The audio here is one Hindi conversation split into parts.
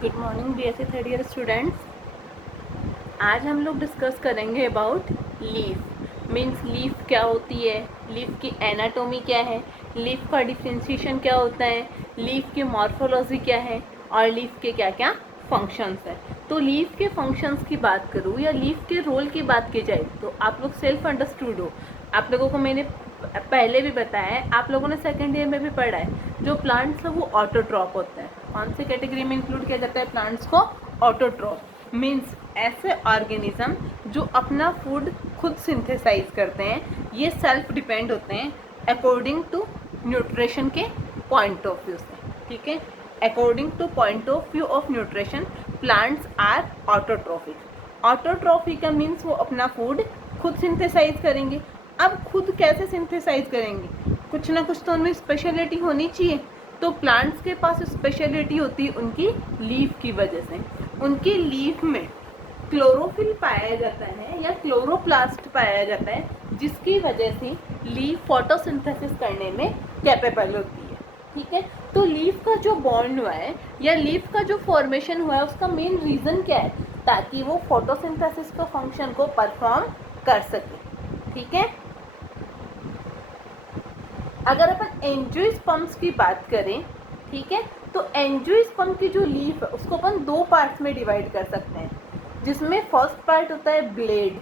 Good morning BSc third year students. आज हम लोग डिस्कस करेंगे अबाउट लीफ। मीन्स लीफ क्या होती है, लीफ की एनाटोमी क्या है, लीफ का डिफ्रेंशिएशन क्या होता है, लीफ की मॉर्फोलॉजी क्या है और लीफ के क्या क्या फंक्शंस है। तो लीफ के फंक्शंस की बात करूँ या लीफ के रोल की बात की जाए तो आप लोग सेल्फ अंडरस्टूड हो। आप लोगों को मैंने पहले भी बताया है, आप लोगों ने सेकेंड ईयर में भी पढ़ा है, जो प्लांट्स है वो ऑटोट्रॉप होता है। कौन सी कैटेगरी में इंक्लूड किया जाता है प्लांट्स को? ऑटोट्रॉप मीन्स ऐसे ऑर्गेनिज्म जो अपना फूड खुद सिंथेसाइज करते हैं, ये सेल्फ डिपेंड होते हैं अकॉर्डिंग टू न्यूट्रिशन के पॉइंट ऑफ व्यू से। ठीक है, according to point of view of nutrition plants are autotrophic. Autotrophic का मीन्स वो अपना फूड खुद सिंथेसाइज करेंगे। अब खुद कैसे सिंथेसाइज करेंगे? कुछ ना कुछ तो उनमें स्पेशलिटी होनी चाहिए। तो प्लांट्स के पास स्पेशलिटी होती है उनकी लीफ की वजह से। उनकी लीफ में क्लोरोफिल पाया जाता है या क्लोरोप्लास्ट पाया जाता है, जिसकी वजह से लीफ फोटोसिंथेसिस करने में कैपेबल होती है। ठीक है, तो लीफ का जो बॉन्ड हुआ है या लीफ का जो फॉर्मेशन हुआ है उसका मेन रीज़न क्या है? ताकि वो फोटोसिंथेसिस का फंक्शन को परफॉर्म कर सके। ठीक है, अगर अपन एंजियोस्पर्म्स की बात करें, ठीक है, तो एंजियोस्पर्म की जो लीफ है उसको अपन दो पार्ट्स में डिवाइड कर सकते हैं, जिसमें फर्स्ट पार्ट होता है ब्लेड,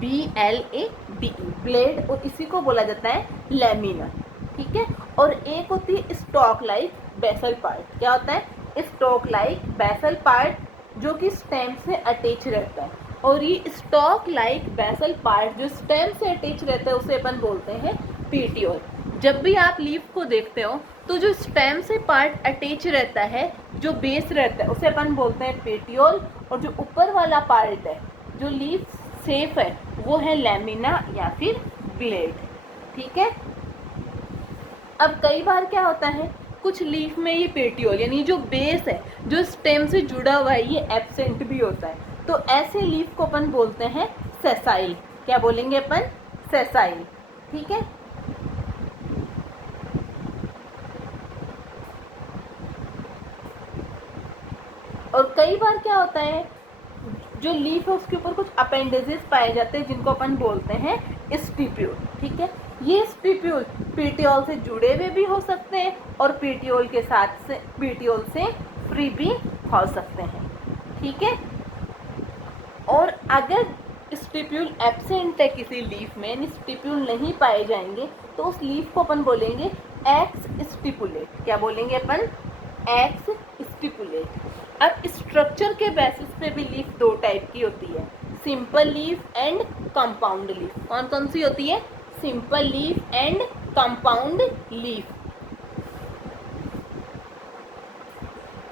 BLADE ब्लेड, और इसी को बोला जाता है लैमिना। ठीक है, और एक होती है स्टॉक लाइक बेसल पार्ट। क्या होता है? स्टॉक लाइक बेसल पार्ट जो कि स्टेम से अटैच रहता है। और ये स्टॉक लाइक बेसल पार्ट जो स्टेम से अटैच रहता है उसे अपन बोलते हैं पेटियोल। जब भी आप लीफ को देखते हो तो जो स्टेम से पार्ट अटैच रहता है, जो बेस रहता है, उसे अपन बोलते हैं पेटियोल, और जो ऊपर वाला पार्ट है जो लीफ सेफ है वो है लैमिना या फिर ब्लेड। ठीक है, अब कई बार क्या होता है, कुछ लीफ में ये पेटियोल यानी जो बेस है जो स्टेम से जुड़ा हुआ है ये एब्सेंट भी होता है। तो ऐसे लीफ को अपन बोलते हैं सेसाइल। क्या बोलेंगे अपन? सेसाइल। ठीक है, और कई बार क्या होता है, जो लीफ है उसके ऊपर कुछ अपेंडेजेस पाए जाते हैं जिनको अपन बोलते हैं स्टिप्यूल। ठीक है, ये स्टिप्यूल पेटियोल से जुड़े हुए भी हो सकते हैं और पेटियोल के साथ से पेटियोल से फ्री भी हो सकते हैं। ठीक है, और अगर स्टिप्यूल एब्सेंट है किसी लीफ में, यानी स्टिप्यूल नहीं पाए जाएंगे, तो उस लीफ को अपन बोलेंगे एक्स स्टिपुलेट। क्या बोलेंगे अपन? Exstipulate. अब स्ट्रक्चर के बेसिस पे भी लीफ दो टाइप की होती है, simple leaf and compound leaf. कौन कौन सी होती है? Simple leaf and compound leaf.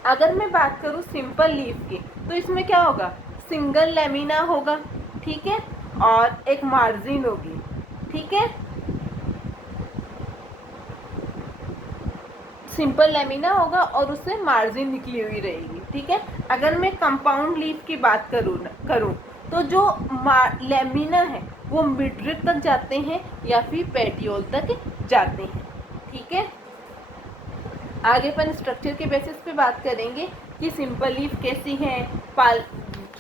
अगर मैं बात करूँ सिंपल लीफ की तो इसमें क्या होगा? सिंगल लेमिना होगा, ठीक है, और एक मार्जिन होगी। ठीक है, सिंपल लेमिना होगा और उससे मार्जिन निकली हुई रहेगी। ठीक है, अगर मैं कंपाउंड लीफ की बात करूँ तो जो लेमिना है वो मिडरिप तक जाते हैं या फिर पेटियोल तक जाते हैं। ठीक है, आगे अपन स्ट्रक्चर के बेसिस पे बात करेंगे कि सिंपल लीफ कैसी है,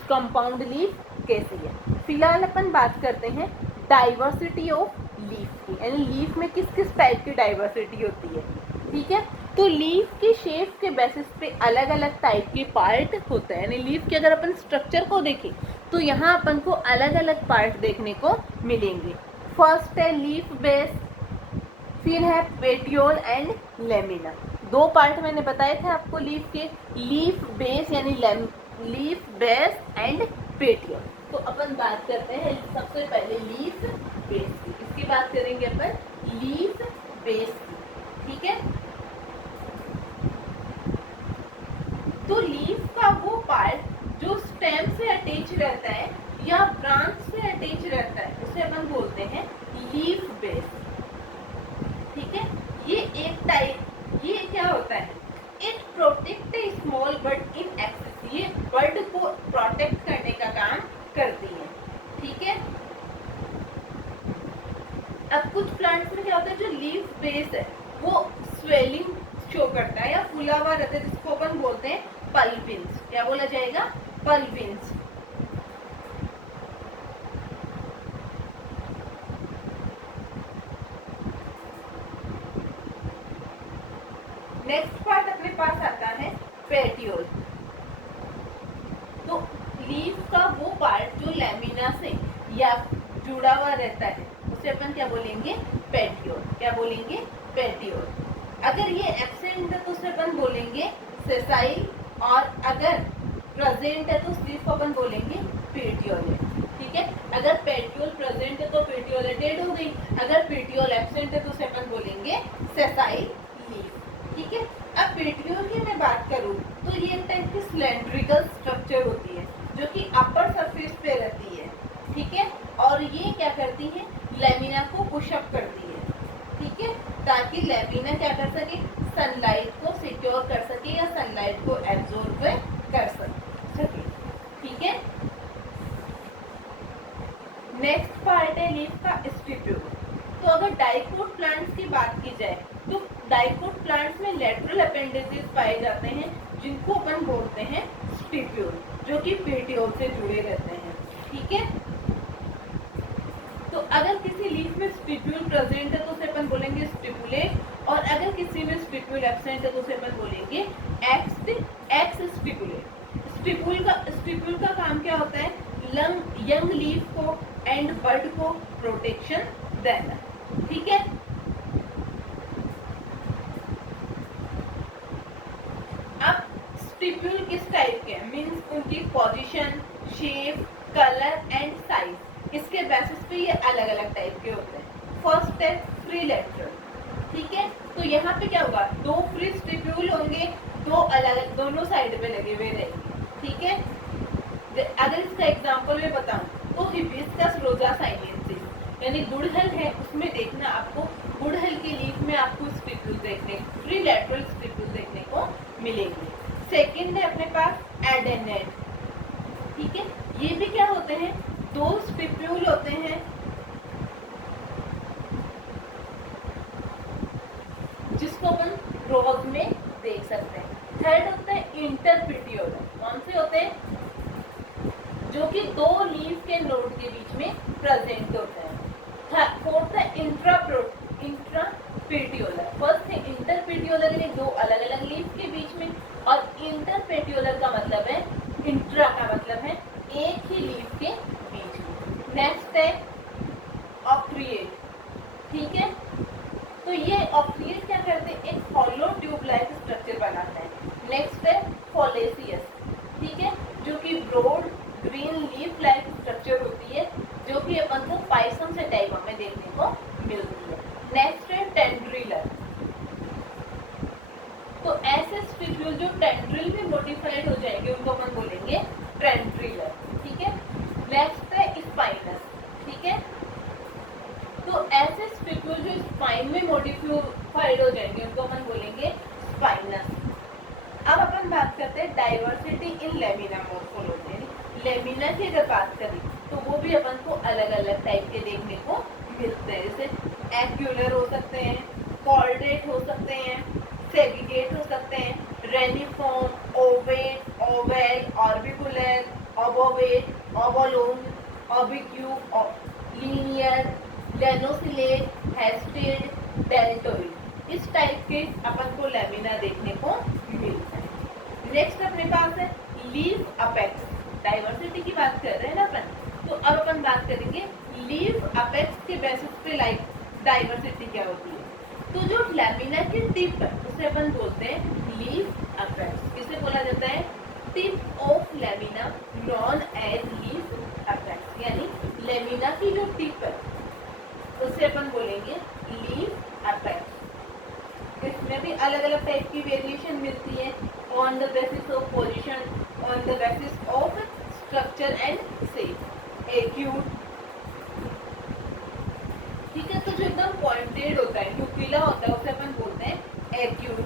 कंपाउंड लीफ कैसी है। फिलहाल अपन बात करते हैं डाइवर्सिटी ऑफ लीफ की, यानी लीफ में किस किस टाइप की डाइवर्सिटी होती है। ठीक है, तो लीफ की शेप के बेसिस पे अलग अलग टाइप के पार्ट होते हैं। यानी लीफ के अगर अपन स्ट्रक्चर को देखें तो यहाँ अपन को अलग अलग पार्ट देखने को मिलेंगे। फर्स्ट है लीफ बेस, फिर है पेटियोल एंड लेमिना। दो पार्ट मैंने बताए थे आपको लीफ के, लीफ बेस यानी लीफ बेस एंड पेटियोल। तो अपन बात करते हैं सबसे पहले लीफ बेस की। इसकी बात करेंगे अपन लीफ बेस की। ठीक है, तो लीफ का वो पार्ट जो स्टेम से अटैच रहता है या ब्रांच से अटैच रहता है उसे अपन बोलते हैं लीफ बेस। ठीक है, ये एक टाइप, ये क्या होता है? It protect A small bird in excess. ये बर्ड को प्रोटेक्ट करने का काम करती है। ठीक है, अब कुछ प्लांट्स में क्या होता है, जो लीफ बेस है वो स्वेलिंग शो करता है या फूला हुआ रहता है, जिसको अपन बोलते हैं पल्पिन्स। क्या बोला जाएगा? पल्पिन्स। नेक्स्ट पार्ट अपने पास आता है पेटियोल। तो लीफ का वो पार्ट जो लैमिना से या जुड़ा हुआ रहता है उसे अपन क्या बोलेंगे? पेटियोल। क्या बोलेंगे? पेटियोल। अगर ये एब्सेंट है तो उसे अपन बोलेंगे सेसाइल, और अगर प्रेजेंट है तो उस लीफ को अपन बोलेंगे पेटियोलेट। ठीक है, अगर पेटियोल प्रेजेंट है तो पेटियोलेटेड हो गई, अगर पेटियोल एब्सेंट है तो उसे अपन बोलेंगे सेसाइल लीफ। ठीक है, अब पेटियोल की मैं बात करूं तो ये एक टाइप की सिलेंड्रिकल स्ट्रक्चर होती है जो कि अपर सरफेस पे रहती है। ठीक है, और ये क्या करती है? लैमिना को पुशअप करती है। ठीक है, ताकि लैमिना क्या कर सके? सनलाइट को सिक्योर कर सके या सनलाइट को एब्जॉर्ब कर सके। ठीक है, नेक्स्ट पार्ट है लीफ का स्टिप्यूल। तो अगर डाइकोट प्लांट्स की बात की जाए तो डाइकोट प्लांट्स में लेटरल अपेंडेजेस पाए जाते हैं जिनको अपन बोलते हैं स्टिप्यूल, जो कि पेटियोल से जुड़े रहते हैं। ठीक है, तो अगर किसी लीफ में स्टिप्यूल प्रेजेंट है तो उसे अपन बोलेंगे स्टिपुलेट, और अगर किसी में स्टिप्यूल एब्सेंट है तो उसे अपन बोलेंगे एक्स स्टिपुलेट। स्टिप्यूल का काम क्या होता है? यंग लीफ को एंड बड को प्रोटेक्शन देना। ठीक है, अब स्टिप्यूल किस टाइप के हैं? मीन्स उनकी position, shape, colour and size, इसके बेसिस पे ये अलग अलग टाइप के होते हैं। फर्स्ट है फ्री लेटरल। ठीक है, तो यहाँ पे क्या होगा? दो फ्री स्टिप्यूल होंगे, दो अलग दोनों साइड पे लगे हुए रहेंगे। ठीक है, अगर इसका एग्जांपल मैं बताऊं तो हिबिस्कस रोजा साइनेंसिस यानी गुड़हल है, उसमें देखना आपको गुड़हल की लीफ में आपको स्टिप्यूल देखने, फ्री लेटरल स्टिप्यूल देखने को मिलेंगे। सेकंड है अपने पास एडेनेट। ठीक है, ये भी क्या होते हैं? दो स्टिप्यूल होते हैं जिसको अपन रोज में देख सकते हैं। थर्ड होता है इंटरपेटियोलर। कौन से होते हैं? जो कि दो लीफ के नोड के बीच में प्रेजेंट होता है। फोर्थ है इंट्रापेटियोलर। फर्स्ट है इंटरपेटियोलर यानी दो अलग अलग लीफ के बीच में, और इंटरपेटियोलर का मतलब है, इंट्रा का मतलब है एक ही लीफ के बीच में। नेक्स्ट है ऑक्ट्रिएट। ठीक है, तो ये ऑक्ट्रिएट क्या करते हैं? एक हॉलो ट्यूब लाइक स्ट्रक्चर बनाता है। नेक्स्ट है फॉलेसियस। ठीक है, जो कि broad green leaf like structure होती है, जो कि अपन को पाइसम से टाइप में देखने को मिलती है। नेक्स्ट है टेंड्रिलर। तो ऐसे स्टिप्यूल जो टेंड्रिल में मॉडिफाइड हो जाएंगे उनको अपन बोलेंगे टेंड्रिलर। ठीक है, नेक्स्ट है स्पाइनस। ठीक है, तो ऐसे स्टिप्यूल जो स्पाइन में मॉडिफाइड हो जाएंगे उनको अपन बोलेंगे स्पाइनस। अब अपन बात करते हैं diversity in lamina morphology. Lamina की अगर बात करें तो वो भी अपन को अलग अलग टाइप के देखने को मिलते हैं, जैसे एक्यूलर हो सकते हैं, कॉर्डेट हो सकते हैं, सेग्रीगेट हो सकते हैं, reniform, ovate, oval, orbicular, obovate, oblong, ऑबिक्यूब, लीनियर, लेनोसिलेट, हेस्टेड, डेल्टोइड। इस टाइप के अपन को लेमिना देखने को मिलता है। नेक्स्ट अपने पास है लीफ अपेक्स। डाइवर्सिटी की बात कर रहे हैं ना अपन, तो अब अपन बात करेंगे लीफ अपेक्स के बेसिस पे लाइक डाइवर्सिटी क्या होती है। तो जो लैमिना की टिप है उसे अपन बोलते हैं लीफ अपेक्स। किसे बोला जाता है? Tip of lamina known as leaf apex, यानी लैमिना की जो टिप है उसे अपन बोलेंगे लीफ अपेक्स। इसमें भी अलग अलग टाइप की वेरिएशन मिलती है on the basis of position, on the basis of structure and shape. Acute, ठीक है, तो जो एकदम पॉइंटेड होता है, न्यूक्लिया होता है, उसे अपन बोलते हैं एक्यूट।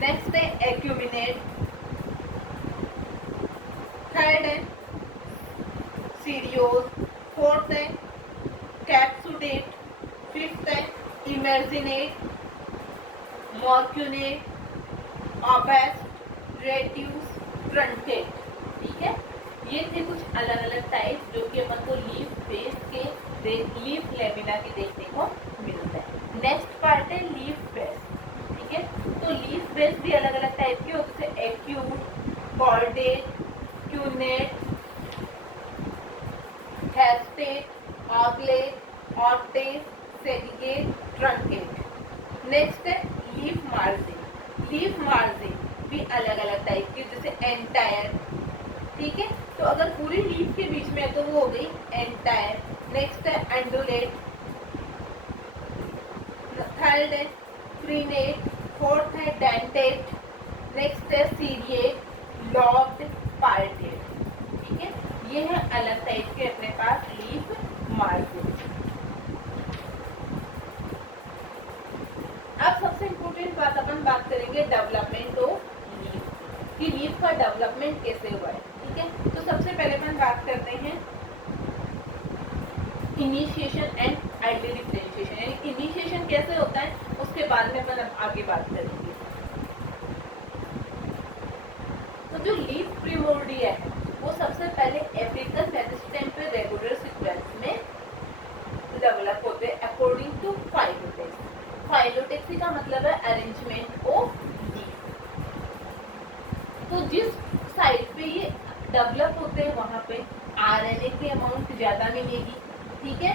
नेक्स्ट है एक्यूमिनेट। थर्ड है सीरियोस। फोर्थ है कैप्सुडेट। फिफ्थ है इमर्जिनेट, मॉर्क्यूनेट, ऑपेस्ट, रेट्यूस, ट्रंकेट। ठीक है, ये थे कुछ अलग अलग टाइप जो कि अपन को लीफ बेस के लीफ लेमिना के देखने को मिलता है। नेक्स्ट पार्ट है लीफ बेस। ठीक है, तो लीफ बेस भी अलग अलग टाइप के होते हैं, acute, cordate, cuneate, hastate, oblique, obtuse, sagittate, truncate. Next है लीफ मार्जिन। लीफ मार्जिन भी अलग अलग टाइप के, जैसे एंटायर। ठीक है, तो अगर पूरी लीफ के बीच में है तो वो हो गई एंटायर। नेक्स्ट है एंडुलेट, थर्ड है क्रीनेट, फोर्थ है डेंटेट, नेक्स्ट है सीरिएट, लॉब्ड, पार्टेड। ठीक है, ये है अलग टाइप के अपने पास लीफ मार्जिन। अब सबसे इम्पोर्टेंट बात अपन बात करेंगे डेवलपमेंट ऑफ लीफ, कि लीफ का डेवलपमेंट कैसे हुआ है। ठीक है, तो सबसे पहले अपन बात करते हैं इनिशिएशन एंड अर्ली डिफरेंशिएशन, यानी इनिशिएशन कैसे होता है उसके बाद में अपन आगे बात करेंगे। तो जो लीफ प्रिमोर्डिया है वो सबसे पहले एपिकल मेरिस्टेम पे रेगुलर सीक्वेंस में डेवलप होते हैं अकॉर्डिंग टू फाइलोटेक्सी। फाइलोटेक्सी का मतलब है अरेंजमेंट ऑफ लीफ। तो जिस साइड पे ये डेवलप होते हैं वहां पे आरएनए की अमाउंट ज्यादा मिलेगी। ठीक है,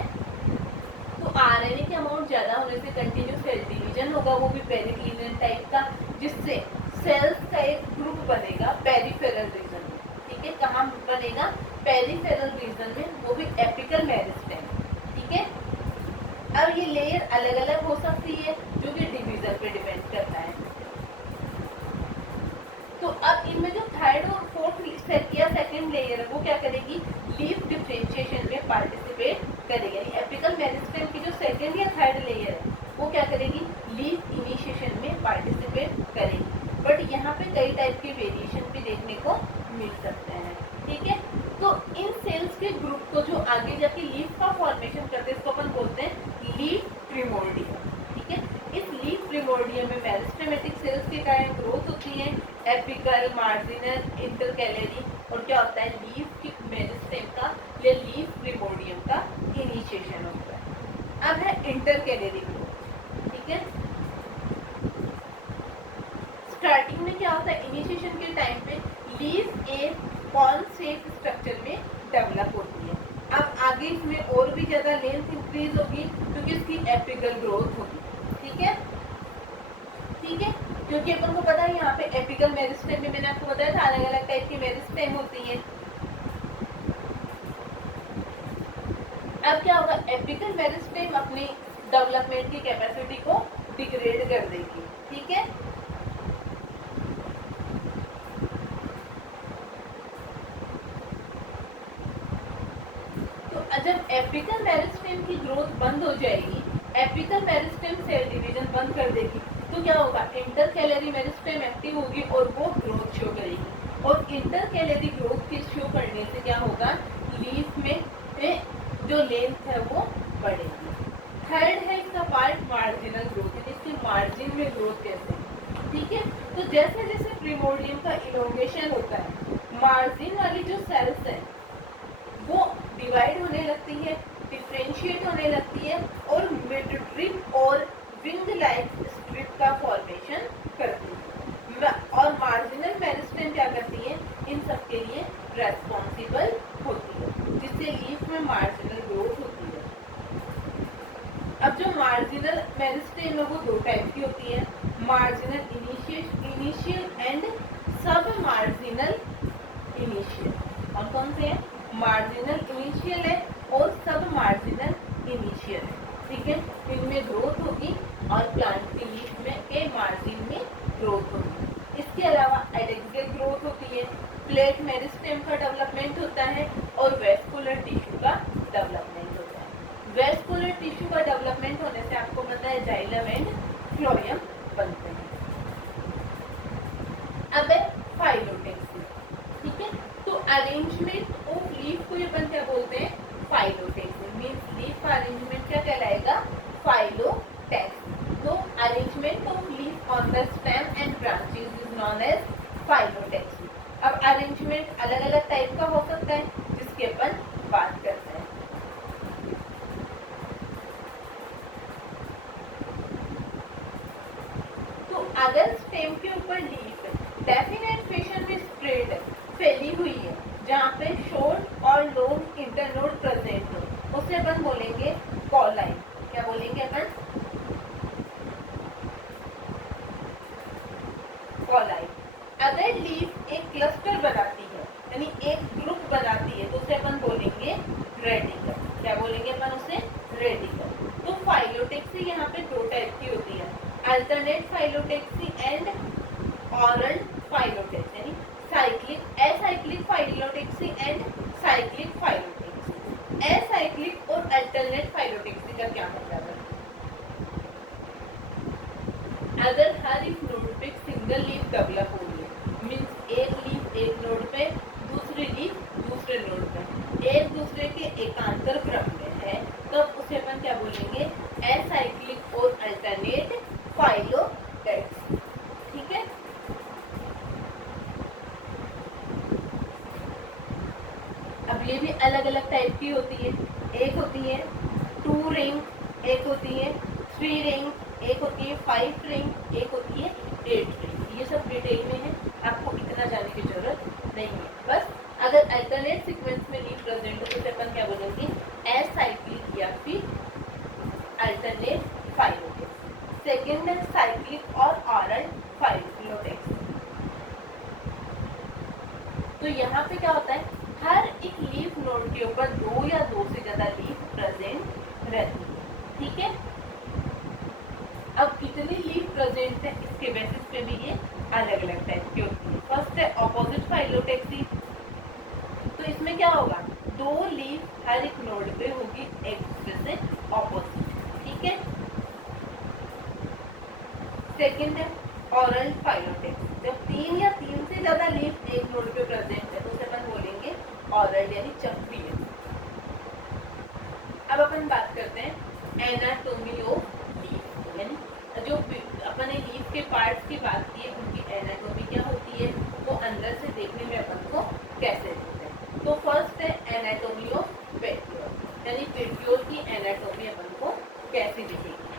तो आरएनए की अमाउंट ज्यादा होने से कंटिन्यू सेल डिवीजन होगा, वो भी पेरिक्लिनियन टाइप का, जिससे सेल्स का एक ग्रुप बनेगा पेरिफेरल रीजन में। ठीक है, कहाँ बनेगा? पेरिफेरल रीजन में, वो भी एपिकल मेरिस्टेम। ठीक है, अब ये लेयर अलग अलग हो सकती है जो कि डिवीजन पे डिपेंड करता है। तो अब इनमें जो थर्ड और फोर्थ या सेकंड लेयर है वो क्या करेगी? लीफ डिफरेंशिएशन में पार्टिसिपेट करेगी। यानी एपिकल मेरिस्टेम की जो सेकंड या थर्ड लेयर है वो क्या करेगी? लीफ इनिशिएशन में पार्टिसिपेट करेगी। बट यहाँ पे कई टाइप के वेरिएशन भी देखने को मिल सकते हैं। ठीक है, तो इन सेल्स के ग्रुप को जो आगे जाके लीफ का फॉर्मेशन करते हैं इसको अपन बोलते हैं लीफ प्रिमोर्डियम। ठीक है, इस लीफ प्रिमोर्डियम में मेरिस्टेमेटिक सेल्स के कारण ग्रोथ होती है, एपिकल, मार्जिनल, इंटरकैलरी, और क्या होता है? लीफ की मेरिस्टेम का या लीफ प्रिमोर्डियम का इनिशिएशन होता है। अब है इंटरकैलरी ग्रोथ। ठीक है, स्टार्टिंग में क्या होता है? इनिशिएशन के टाइम पे लीफ एक कॉर्न शेप स्ट्रक्चर में डेवलप होती है। अब आगे इसमें और भी ज्यादा लेंथ इंक्रीज होगी क्योंकि इसकी एपिकल ग्रोथ होगी। ठीक है, ठीक है, क्योंकि अपन को पता है यहाँ पे एपिकल मेरिस्टेम में मैंने आपको बताया था अलग अलग टाइप की मेरिस्टेम होती है। अब क्या होगा? एपिकल मेरिस्टेम अपनी डेवलपमेंट की कैपेसिटी को डिग्रेड कर देगी। ठीक है, तो जब एपिकल मेरिस्टेम की ग्रोथ बंद हो जाएगी, एपिकल मेरिस्टेम सेल डिवीजन बंद कर देगी, तो क्या होगा? इंटरकैलरी मेरिस्टेम एक्टिव होगी और वो ग्रोथ शो करेगी। और इंटरकैलरी ग्रोथ के शो करने से क्या होगा? लीफ में जो लेंथ है वो बढ़ेगी। थर्ड है इसका पार्ट मार्जिनल ग्रोथ, यानी इसके मार्जिन में ग्रोथ कैसे? ठीक है, तो जैसे जैसे प्रिमोर्डियम का इलोंगेशन होता है, मार्जिन वाली जो सेल्स है वो डिवाइड होने लगती है, डिफ्रेंशिएट होने लगती है और मिड ट्रिप और विंग लाइक स्ट्रिप का फॉर्मेशन करती है। और मार्जिनल मेरिस्टेम क्या करती है? इन सब के लिए रेस्पॉन्सिबल होती है, जिससे लीफ में मार्जिनल ग्रोथ होती है। अब जो मार्जिनल मेरिस्टेम है वो दो टाइप की होती है, मार्जिनल इनिशियल एंड सब मार्जिनल इनिशियल। और कौन से हैं? मार्जिनल इनिशियल है और सब मार्जिनल इनिशियल है। ठीक है, इनमें ग्रोथ होगी और प्लांट की लीफ में के मार्जिन में ग्रोथ होगी। इसके अलावा एडेक्सियल ग्रोथ होती है, प्लेट मेरिस्टेम का डेवलपमेंट होता है और वेस्कुलर टिश्यू का डेवलपमेंट होता है। वेस्कुलर टिश्यू का डेवलपमेंट होने से आपको पता है जाइलम एंड फ्लोएम बनते हैं। अब है फाइलोटेक्सी। ठीक है, तो अरेंजमेंट ऑफ लीफ को अपन क्या बोलते हैं? फाइलोटेक्सी। मीन्स लीफ का अरेंजमेंट क्या कहलाएगा? फाइलोटेक्सी। तो arrangement of leaf on the stem and branches is known as phyllotaxy. अब अरेंजमेंट अलग अलग टाइप का हो सकता है जिसकी अपन बात करते हैं। तो अगर स्टेम के ऊपर लीफ डेफिनेट फैशन में स्प्रेड फैली हुई है जहाँ पे शॉर्ट और लॉन्ग इंटरनोड प्रेजेंट हो उसे अपन बोलेंगे कॉलाइन। क्या बोलेंगे अपन? कॉलाइन। अगर लीफ एक क्लस्टर बनाती है यानी एक ग्रुप बनाती है तो उसे अपन बोलेंगे रेडिकल। क्या बोलेंगे अपन उसे? रेडिकल। तो फाइलोटेक्सी यहाँ पे दो टाइप की होती है, alternate phyllotaxy and whorl phyllotaxy, यानी cyclic acyclic phyllotaxy and cyclic phyllotaxy. Acyclic और अल्टरनेट फाइलोटेक्सी का क्या मतलब है? अगर हर एक नोड पे सिंगल लीफ डेवलप हो रही है मीन्स एक लीफ एक नोड पे दूसरी लीफ दूसरे नोड पे एक दूसरे के एकांतर क्रम में है तब उसे अपन क्या बोलेंगे? एसाइक्लिक और अल्टरनेट फाइलोटेक्सी। ठीक है। अब ये भी अलग अलग टाइप की होती है। एक होती है 2 रिंग, एक होती है 3 रिंग, एक होती है 5 रिंग, एक होती है 8 रिंग। ये सब डिटेल में है, आपको इतना जाने की जरूरत नहीं है। बस अगर अल्टरनेट सीक्वेंस में लीफ प्रेजेंट हो तो अपन क्या बोलेंगे? एसाइक्लिक या फिर अल्टरनेट फाइलोटेक्सी। सेकेंड है साइक्लिक और ऑरल फाइलोटेक्सी। तो यहाँ पे क्या होता है? हर एक लीफ नोड के ऊपर दो या दो से ज्यादा लीफ प्रेजेंट रहती है। ठीक है। अब कितनी लीफ प्रेजेंट है इसके बेसिस पे भी ये अलग अलग टाइप की होती है। फर्स्ट है ऑपोजिट फाइलोटेक्सी। तो इसमें क्या होगा? दो लीफ हर एक नोड पे होगी एक दूसरे से ऑपोजिट। ठीक है। सेकेंड है ऑरल फाइलोटेक्सी। जब 3 या 3 से ज्यादा लीफ एक नोड पे प्रेजेंट है तो उसे अपन बोलेंगे ऑरल यानी चक्रीय। अब अपन बात करते हैं एनाटोमी ऑफ लीफ, यानी जो अपन ने लीफ के पार्ट्स की बात की है उनकी एनाटोमी क्या होती है, वो अंदर से देखने में अपन को कैसे दिखते हैं। तो फर्स्ट है एनाटोमी ऑफ पेटियोल, यानी पेटियोल की एनाटोमी अपन को कैसी दिखेगी।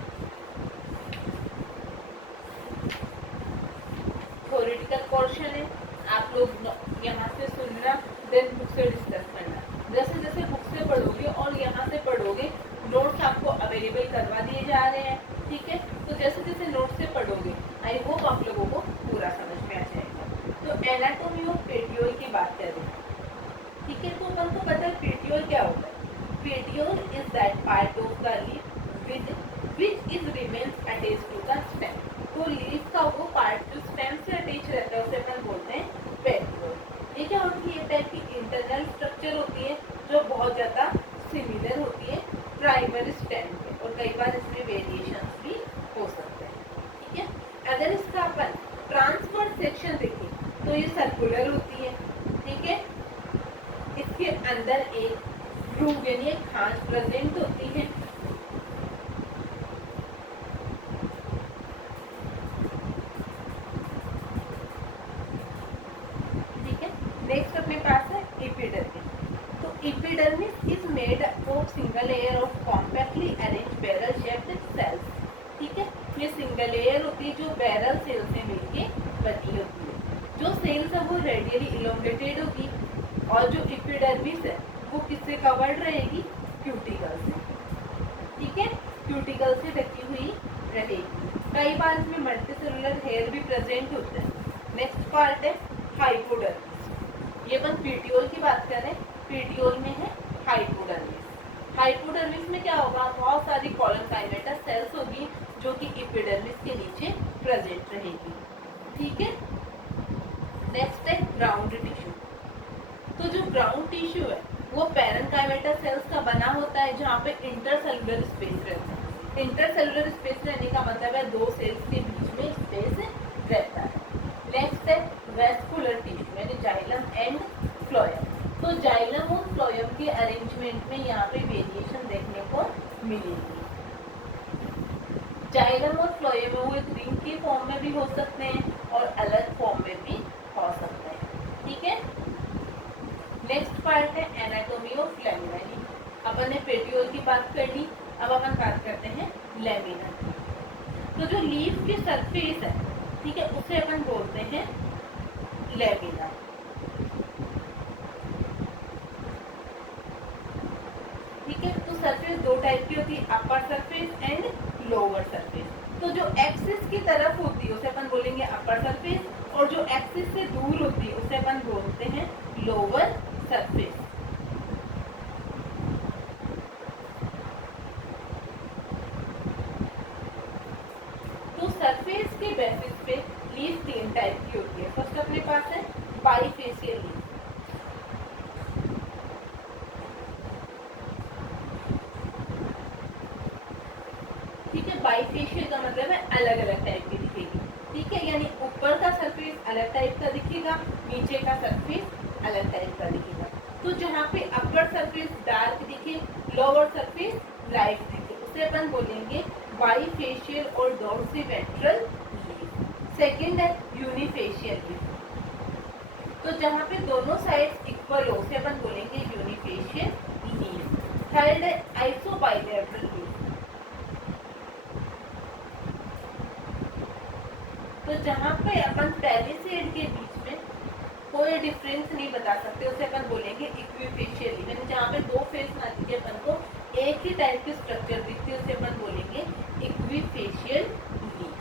थ्योरेटिकल पोर्शन है, आप लोग यहाँ से सुनना देन बुक से डिस्कस करना। जैसे जैसे बुक से पढ़ोगे और यहाँ से पढ़ोगे नोट्स आपको अवेलेबल करवा दिए जा रहे हैं। ठीक है। तो जैसे जैसे नोट से पढ़ोगे आई होप आप लोगों को पूरा समझ में आ जाएगा। तो एनाटोमी ऑफ पेटियोल की बात करें, ठीक है, तो अपन को पता है पेटियोल क्या होता है। Petiole is that part of the leaf which is remains attached to the stem. तो लीफ का वो पार्ट जो स्टेम से अटैच रहता है उसे अपन बोलते हैं पेटियोल। ये क्या होती है? टाइप की इंटरनल स्ट्रक्चर होती है जो बहुत ज़्यादा सिमिलर होती है प्राइमरी स्टेम पे, और कई बार इसमें वेरिएशंस भी हो सकते हैं। ठीक है। अगर इसका अपन ट्रांसवर्स सेक्शन देखें तो ये सर्कुलर होती है। ठीक है। इसके अंदर एक ग्रूव यानी एक खांच प्रेजेंट होती है। ठीक है। नेक्स्ट अपने पास है एपिडर्मिस। तो epidermis is made of single layer of compactly arranged barrel shaped cells. ठीक है। ये सिंगल लेयर होती है जो बैरल सेल से मिलके बनी होती है। जो सेल्स है वो रेडियली इलोंगेटेड होगी और जो एपिडर्मिस है वो किससे कवर्ड रहेगी? क्यूटिकल से। ठीक है। क्यूटिकल से ढकी हुई रहेगी। कई बार इसमें मल्टीसेलुलर हेयर भी प्रेजेंट होता है। नेक्स्ट पार्ट है हाइपोडर्मिस। ये अपन पेटियोल की बात करें, पेटियोल में है हाइपोडर्मिस। हाइपोडर्मिस में क्या होगा? बहुत सारी कॉलमकाइमेटा सेल्स होगी जो कि एपिडर्मिस के नीचे प्रेजेंट रहेगी। ठीक है। नेक्स्ट है ग्राउंड टिश्यू। तो जो ग्राउंड टिश्यू है वो पैरेन्काइमेटा सेल्स का बना होता है जहाँ पे इंटरसेलुलर स्पेस रहता है। इंटरसेलुलर स्पेस रहने का मतलब है दो सेल्स के बीच में स्पेस रहता है। नेक्स्ट है वेस्कुलर टिश्यू यानी जाइलम एंड फ्लोएम। तो जाइलम और फ्लोएम के अरेंजमेंट में यहाँ पे वेरिएशन देखने को मिलेगी। जाइलम और फ्लोएम वो एक रिंग की फॉर्म में भी हो सकते हैं और अलग फॉर्म में भी हो सकते हैं। ठीक अपन ने पेटियोल की बात कर ली, अब अपन बात करते हैं लैमिना की। तो जो लीफ की सरफेस है, ठीक है, उसे अपन बोलते हैं लैमिना। ठीक है, तो सरफेस दो टाइप की होती है, upper surface and lower surface. तो जो एक्सिस की तरफ होती है उसे अपन बोलेंगे अपर सरफेस, और जो एक्सिस से दूर होती है उसे अपन बोलते हैं लोअर सरफेस। तो सरफेस के बेसिस पे लीफ तीन टाइप की होती है। फर्स्ट अपने पास है बाईफेशियल लीफ। ठीक है, बाईफेशियल का मतलब है अलग अलग टाइप की दिखेगी। ठीक है, यानी ऊपर का सरफेस अलग टाइप का दिखेगा, नीचे का सरफेस अलग टाइप का दिखेगा। तो जहाँ पे अपर सरफेस डार्क दिखे, लोअर सरफेस लाइट दिखे, उसे अपन बोलेंगे बाईफेशियल और डॉर्सिवेंट्रल लीफ। सेकंड है यूनिफेशियल लीफ। तो जहाँ पे दोनों साइड्स इक्वल हो उसे अपन बोलेंगे यूनिफेशियल लीफ। थर्ड है आइसोबाइलेटरल लीफ। तो जहाँ पे अपन पहले सेड के बीच में कोई डिफरेंस नहीं बता सकते उसे अपन बोलेंगे इक्विफेशियल लीफ। यानी जहाँ पे दो फेस ना दिखे, अपन को एक ही टाइप की स्ट्रक्चर दिखती है, उसे अपन बोलेंगे इक्विफेशियल लीफ।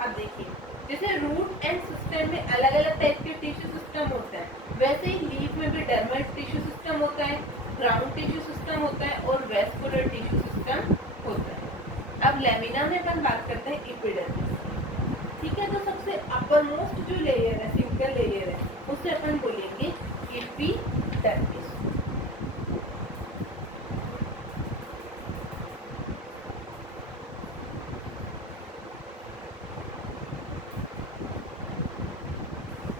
अब देखिए, जैसे रूट एंड सिस्टम में अलग अलग टाइप के टिश्यू सिस्टम होते हैं, वैसे ही लीफ में भी डर्मल टिश्यू सिस्टम होता है, ग्राउंड टिश्यू सिस्टम होता है और वेस्कुलर टिश्यू सिस्टम होता है। अब लैमिना में अपन बात करते हैं एपिडर्मिस। ठीक है, तो सबसे अपर मोस्ट जो लेयर है, सिंगल लेयर है, उसे अपन बोलेंगे एपिडर्मिस।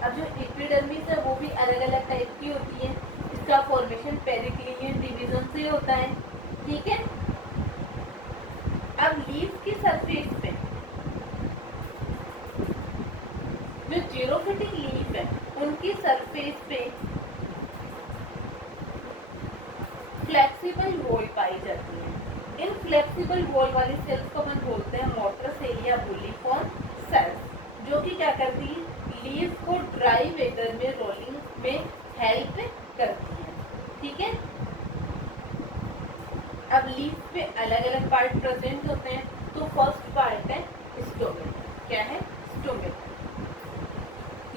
अब जो एपिडर्मिस है वो भी अलग अलग टाइप की होती है। इसका फॉर्मेशन पेरिक्लिनियन डिवीजन से होता है। ठीक है, अब लीफ की सरफेस पे जो जीरोफिटिक लीफ है उनकी सरफेस पे फ्लेक्सिबल वॉल पाई जाती है। इन फ्लेक्सिबल वॉल वाली सेल्स को अपन बोलते हैं मोट्रोसेल या बुलिफॉर्म सेल्स, जो कि क्या करती है, लीफ को ड्राई वेदर में रोलिंग में हेल्प करती है। ठीक है, अब लीफ पे अलग अलग पार्ट प्रेजेंट होते हैं। तो फर्स्ट पार्ट है स्टोमेटा। क्या है? स्टोमेटा।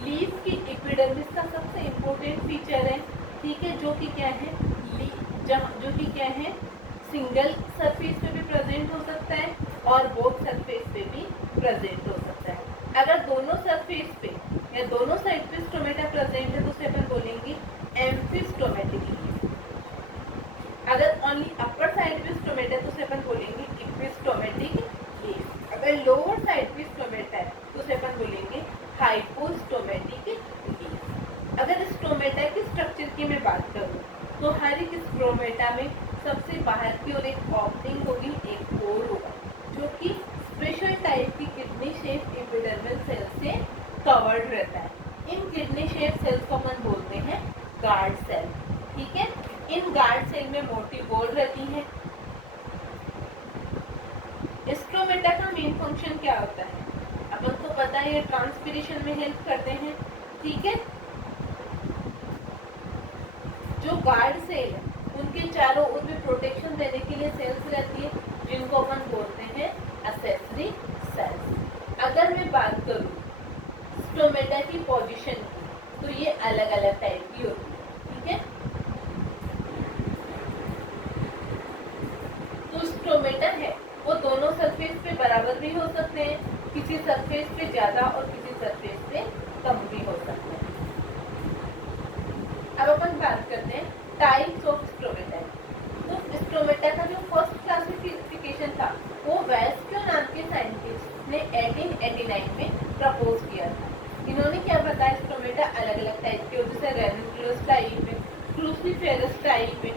लीफ की एपिडर्मिस का सबसे इम्पोर्टेंट फीचर है। ठीक है, जो कि क्या है, जो कि क्या है, सिंगल सरफेस पे भी प्रेजेंट हो सकता है और बोथ सरफेस पे भी प्रेजेंट हो सकता है। अगर दोनों सरफेस पे या दोनों साइड पे स्टोमेटा प्रेजेंट है तो उसे अपन बोलेंगे एम्फिस्टोमेटिक लीफ। अगर ओनली अपर साइड पे स्टोमेटा है तो उसे अपन बोलेंगे एपिस्टोमेटिक लीफ। अगर लोअर साइड पे स्टोमेटा है तो उसे अपन बोलेंगे हाइपोस्टोमेटिक लीफ। अगर स्टोमेटा के स्ट्रक्चर की मैं बात करूँ तो हर एक स्टोमेटा में सबसे बाहर की ओर एक ओपनिंग होगी, एक पोर होगा, जो कि स्पेशल टाइप की किडनी शेप एपिडर्मल सेल से कवर्ड रहता है। इन किडनी शेप सेल्स को अपन बोलते हैं गार्ड सेल। ठीक है, इन गार्ड सेल में मोटी वॉल रहती है। स्टोमेटा का मेन फंक्शन क्या होता है? अपन को पता है, ये ट्रांसपीरेशन में हेल्प करते हैं। ठीक है, जो गार्ड सेल है उनके चारों ओर भी प्रोटेक्शन देने के लिए सेल्स रहती है, जिनको अपन बोलते हैं एक्सेसरी सेल्स। अगर मैं बात करूँ स्टोमेटा की पोजीशन की, तो ये अलग अलग टाइप की होती है। ठीक है, तो स्टोमेटा है वो दोनों सरफेस पे बराबर भी हो सकते हैं, किसी सरफेस पे ज्यादा और किसी सरफेस पे कम भी हो सकते हैं। अब अपन बात करते हैं टाइप्स ऑफ स्टोमेटा। तो स्टोमेटा का जो फर्स्ट क्लासिफिकेशन था वो वेस्क्यू नाम के साइंटिस्ट ने 1889 में प्रपोज किया था। इन्होंने क्या बताया, स्टोमेटा अलग अलग टाइप के, जैसे रेनिकुलस टाइप है, क्रूसीफेरस टाइप है,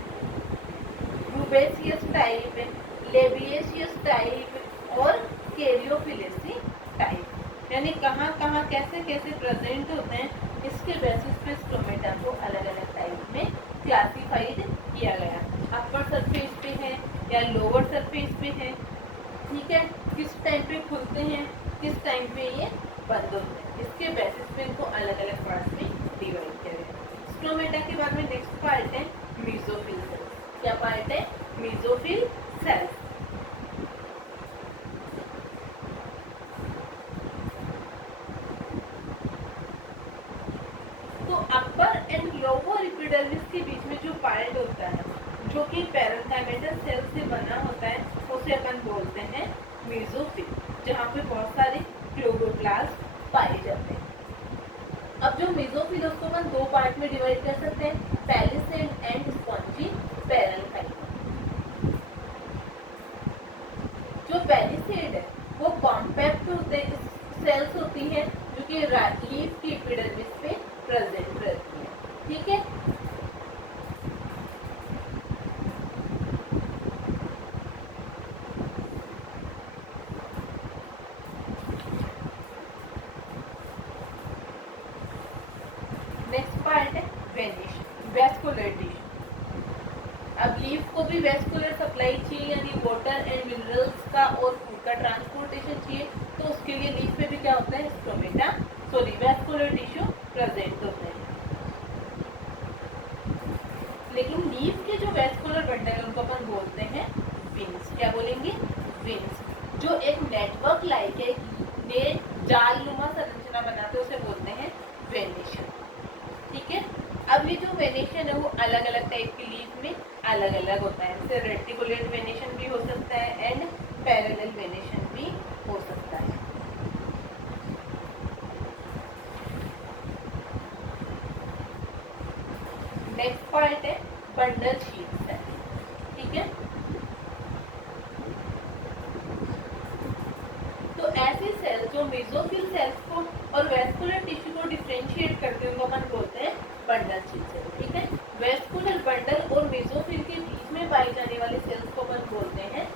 रूबेशियस टाइप है, लेबिएशियस टाइप और कैरियोफिलेसी टाइप। यानी कहाँ कहाँ कैसे कैसे प्रेजेंट होते हैं, इसके बेसिस पे स्टोमेटा को अलग अलग टाइप में क्लासिफाइड किया गया। अपर सरफेस पे है या लोअर सरफेस पे है, ठीक है, किस टाइम पे खुलते हैं, किस टाइम पे ये बंद होते हैं, इसके बेसिस पे इनको अलग अलग पार्ट्स में डिवाइड किया गया। स्टोमेटा के बाद में नेक्स्ट पार्ट है मेसोफिल सेल्स। क्या पार्ट है? Mesophyll cells. तो अपर एंड लोअर एपिडर्मिस के बीच में जो पार्ट होता है, जो कि पैरेन्काइमल सेल से बना होता है, उसे अपन बोलते हैं मेसोफिल, जहाँ पे बहुत सारे क्लोरोप्लास्ट पाए जाते हैं। अब जो मेसोफिल है उसको अपन दो पार्ट में डिवाइड कर सकते हैं, पैलिसेड एंड स्पॉन्जी पैरेन्काइमा। जो पैलिसेड है वो कॉम्पैक्ट सेल्स होती है जो कि लीफ की एपिडर्मिस पे प्रेजेंट रहती है, ठीक है। नेक्स्ट पार्ट है वैस्कुलर टिश्यू। अब लीफ को भी वैस्कुलर सप्लाई चाहिए, यानी वाटर एंड मिनरल्स का और फूड का ट्रांसपोर्टेशन चाहिए, तो उसके लिए लीफ पे भी क्या होता है? स्टोमेटा वैस्कुलर टिश्यू प्रेजेंट होते हैं। लेकिन लीफ के जो वैस्कुलर बंडल है उनको अपन बोलते हैं विंग्स। क्या बोलेंगे? विंग्स। जो एक नेटवर्क लाइक है, जालनुमा संरचना बनाते हैं, उसे बोलते हैं वेनेशन, ठीक है। अब ये जो वेनेशन है वो अलग अलग टाइप की लीफ में अलग अलग होता है, जैसे रेटिकुलेट वेनेशन भी हो सकता है एंड पैरेलल वेनेशन भी हो सकता है। नेक्स्ट पार्ट है बंडल शीट सेल, ठीक है। तो ऐसे सेल जो मेसोफिल सेल्स को और वैस्कुलर टिश्यू को डिफरेंशिएट करते हैं उनको अपन बोलते हैं बंडल शीट सेल, ठीक है। वैस्कुलर बंडल और मेसोफिल के बीच में पाई जाने वाले सेल्स को अपन बोलते हैं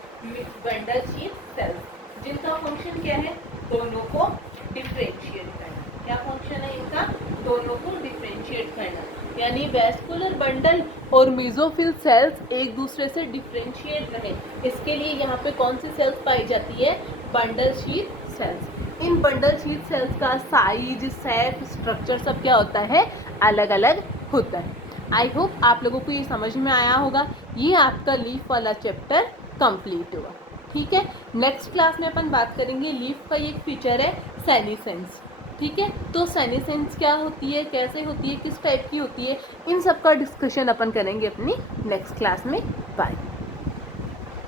बंडल शीट सेल्स, जिनका फंक्शन क्या है? दोनों को डिफरेंशिएट करना। क्या फंक्शन है इनका? दोनों को डिफरेंशिएट करना, यानी वैस्कुलर बंडल और मेसोफिल सेल्स एक दूसरे से डिफरेंशिएट रहे, इसके लिए यहाँ पे कौन सी सेल्स पाई जाती है? Bundle sheath cells. इन बंडल शीट सेल्स का साइज, शेप, स्ट्रक्चर सब क्या होता है? अलग अलग होता है। आई होप आप लोगों को ये समझ में आया होगा। ये आपका लीफ वाला चैप्टर कंप्लीट हुआ, ठीक है। नेक्स्ट क्लास में अपन बात करेंगे लीफ का एक फीचर है सेनिसेंस, ठीक है। तो सेनिसेंस क्या होती है, कैसे होती है, किस टाइप की होती है, इन सब का डिस्कशन अपन करेंगे अपनी नेक्स्ट क्लास में। बाय।